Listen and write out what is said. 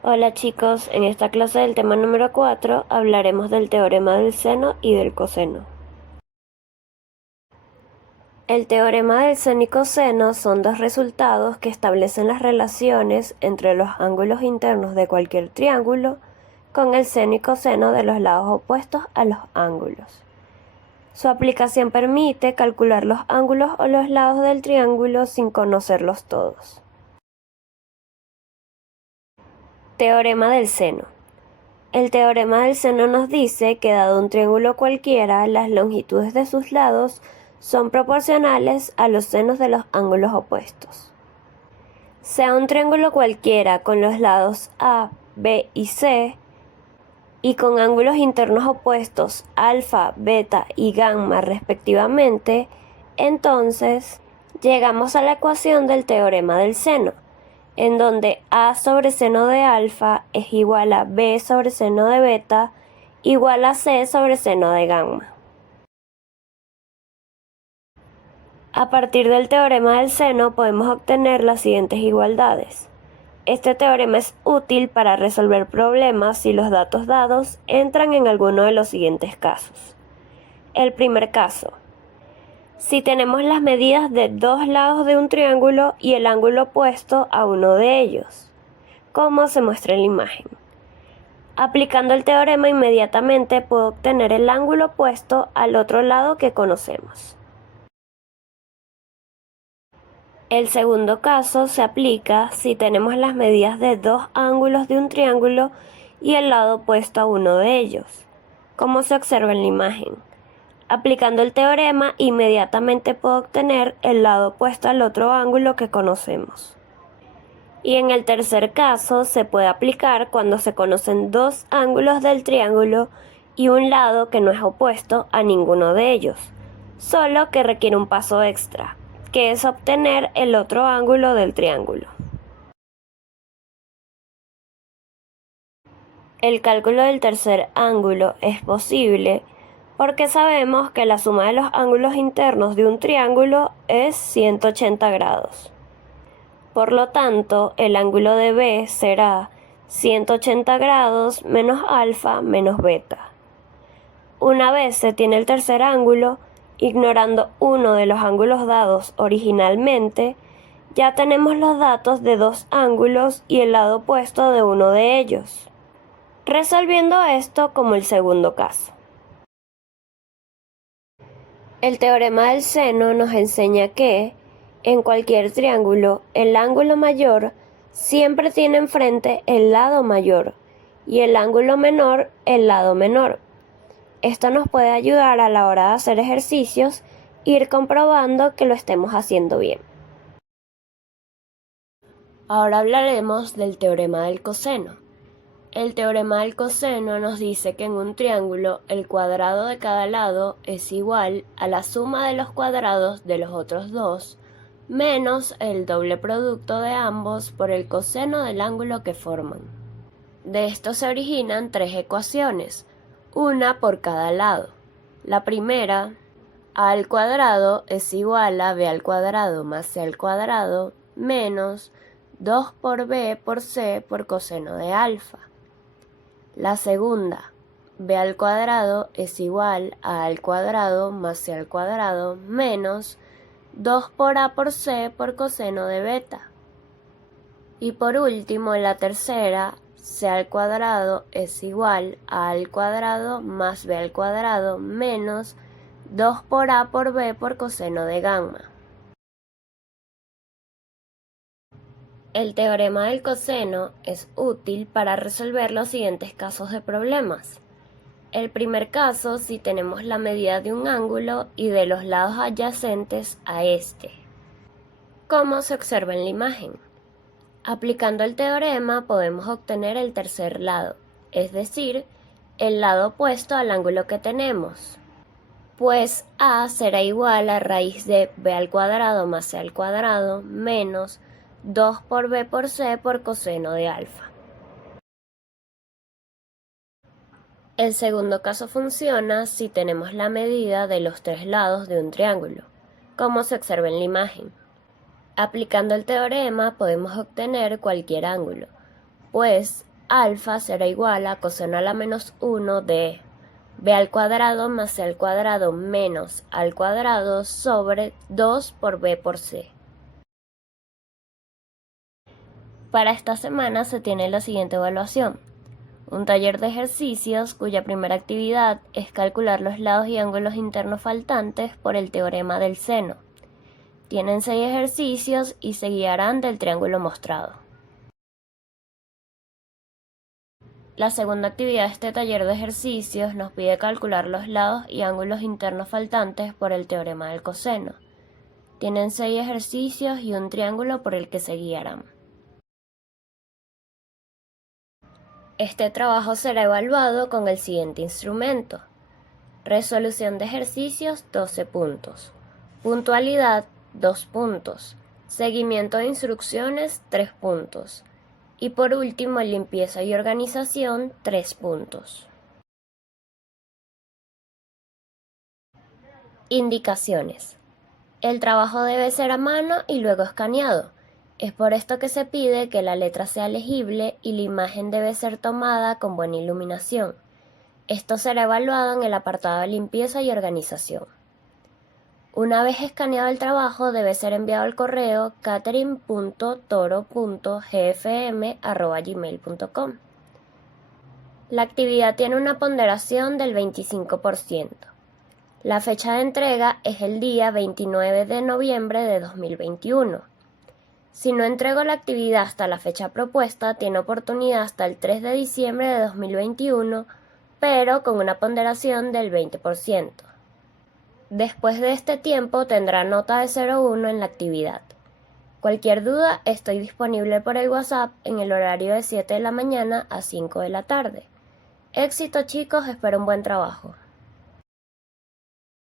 Hola chicos, en esta clase del tema número 4 hablaremos del teorema del seno y del coseno. El teorema del seno y coseno son dos resultados que establecen las relaciones entre los ángulos internos de cualquier triángulo con el seno y coseno de los lados opuestos a los ángulos. Su aplicación permite calcular los ángulos o los lados del triángulo sin conocerlos todos. Teorema del seno. El teorema del seno nos dice que dado un triángulo cualquiera, las longitudes de sus lados son proporcionales a los senos de los ángulos opuestos. Sea un triángulo cualquiera con los lados A, B y C y con ángulos internos opuestos alfa, beta y gamma respectivamente, entonces llegamos a la ecuación del teorema del seno, en donde A sobre seno de alfa es igual a B sobre seno de beta igual a C sobre seno de gamma. A partir del teorema del seno podemos obtener las siguientes igualdades. Este teorema es útil para resolver problemas si los datos dados entran en alguno de los siguientes casos. El primer caso: si tenemos las medidas de dos lados de un triángulo y el ángulo opuesto a uno de ellos, como se muestra en la imagen. Aplicando el teorema inmediatamente puedo obtener el ángulo opuesto al otro lado que conocemos. El segundo caso se aplica si tenemos las medidas de dos ángulos de un triángulo y el lado opuesto a uno de ellos, como se observa en la imagen. Aplicando el teorema inmediatamente puedo obtener el lado opuesto al otro ángulo que conocemos. Y en el tercer caso se puede aplicar cuando se conocen dos ángulos del triángulo y un lado que no es opuesto a ninguno de ellos, solo que requiere un paso extra, que es obtener el otro ángulo del triángulo. El cálculo del tercer ángulo es posible porque sabemos que la suma de los ángulos internos de un triángulo es 180 grados. Por lo tanto, el ángulo de B será 180 grados menos alfa menos beta. Una vez se tiene el tercer ángulo, ignorando uno de los ángulos dados originalmente, ya tenemos los datos de dos ángulos y el lado opuesto de uno de ellos, resolviendo esto como el segundo caso. El teorema del seno nos enseña que, en cualquier triángulo, el ángulo mayor siempre tiene enfrente el lado mayor y el ángulo menor el lado menor. Esto nos puede ayudar a la hora de hacer ejercicios e ir comprobando que lo estemos haciendo bien. Ahora hablaremos del teorema del coseno. El teorema del coseno nos dice que en un triángulo el cuadrado de cada lado es igual a la suma de los cuadrados de los otros dos menos el doble producto de ambos por el coseno del ángulo que forman. De esto se originan tres ecuaciones, una por cada lado. La primera: a al cuadrado es igual a b al cuadrado más c al cuadrado menos 2 por b por c por coseno de alfa. La segunda: b al cuadrado es igual a al cuadrado más c al cuadrado menos 2 por a por c por coseno de beta. Y por último, la tercera: c al cuadrado es igual a al cuadrado más b al cuadrado menos 2 por a por b por coseno de gamma. El teorema del coseno es útil para resolver los siguientes casos de problemas. El primer caso, si tenemos la medida de un ángulo y de los lados adyacentes a este, como se observa en la imagen. Aplicando el teorema podemos obtener el tercer lado, es decir, el lado opuesto al ángulo que tenemos, pues a será igual a raíz de b al cuadrado más c al cuadrado menos 2 por b por c por coseno de alfa. El segundo caso funciona si tenemos la medida de los tres lados de un triángulo, como se observa en la imagen. Aplicando el teorema podemos obtener cualquier ángulo, pues alfa será igual a coseno a la menos 1 de b al cuadrado más c al cuadrado menos a al cuadrado sobre 2 por b por c. Para esta semana se tiene la siguiente evaluación. Un taller de ejercicios cuya primera actividad es calcular los lados y ángulos internos faltantes por el teorema del seno. Tienen 6 ejercicios y se guiarán del triángulo mostrado. La segunda actividad de este taller de ejercicios nos pide calcular los lados y ángulos internos faltantes por el teorema del coseno. Tienen 6 ejercicios y un triángulo por el que se guiarán. Este trabajo será evaluado con el siguiente instrumento. Resolución de ejercicios 12 puntos. Puntualidad 2 puntos. Seguimiento de instrucciones 3 puntos. Y por último, limpieza y organización 3 puntos. Indicaciones. El trabajo debe ser a mano y luego escaneado. Es por esto que se pide que la letra sea legible y la imagen debe ser tomada con buena iluminación. Esto será evaluado en el apartado de limpieza y organización. Una vez escaneado el trabajo, debe ser enviado al correo catherine.toro.gfm@gmail.com. La actividad tiene una ponderación del 25%. La fecha de entrega es el día 29 de noviembre de 2021. Si no entrego la actividad hasta la fecha propuesta, tiene oportunidad hasta el 3 de diciembre de 2021, pero con una ponderación del 20%. Después de este tiempo tendrá nota de 0,1 en la actividad. Cualquier duda, estoy disponible por el WhatsApp en el horario de 7 de la mañana a 5 de la tarde. Éxito chicos, espero un buen trabajo.